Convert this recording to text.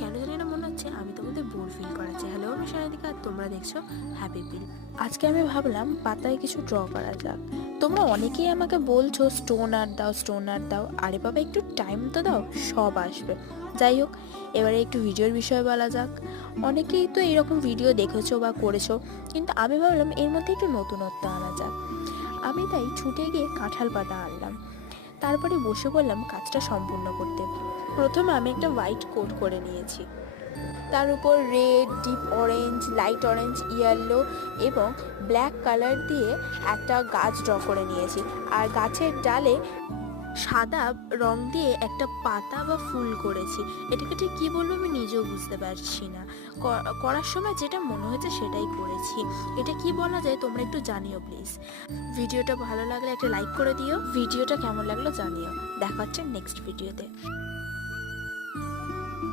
কেন জানি না মনে হচ্ছে আমি তোমাদের বোর ফিল করাচ্ছি। হ্যালো, আমি সারাদিকা, আর তোমরা দেখছো হ্যাপি পিল। আজকে আমি ভাবলাম পাতায় কিছু ড্র করা যাক। তোমরা অনেকেই আমাকে বলছো স্টোন আর্ট দাও, স্টোন আর্ট দাও। আরে বাবা, একটু টাইম তো দাও, সব আসবে। যাই হোক, এবারে একটু ভিডিওর বিষয়ে বলা যাক। অনেকেই তো এরকম ভিডিও দেখেছো বা করেছো, কিন্তু আমি ভাবলাম এর মধ্যে একটু নতুনত্ব আনা যাক। আমি তাই ছুটে গিয়ে কাঁঠাল পাতা আনলাম, তারপরে বসে পড়লাম কাজটা সম্পূর্ণ করতে। প্রথমে আমি একটা হোয়াইট কোট করে নিয়েছি, তার উপর red, deep orange, light orange, yellow এবং ব্ল্যাক কালার দিয়ে একটা গাছ ড্র করে নিয়েছি। আর গাছের ডালে সাদা রং দিয়ে একটা পাতা বা ফুল করেছি। এটাকে ঠিক কী বলবো আমি নিজেও বুঝতে পারছি না। করার সময় যেটা মনে হয়েছে সেটাই করেছি। এটা কি বলা যায় তোমরা একটু জানিও প্লিজ। ভিডিওটা ভালো লাগলে একটা লাইক করে দিও, ভিডিওটা কেমন লাগলো জানিও। দেখা হচ্ছে নেক্সট ভিডিওতে।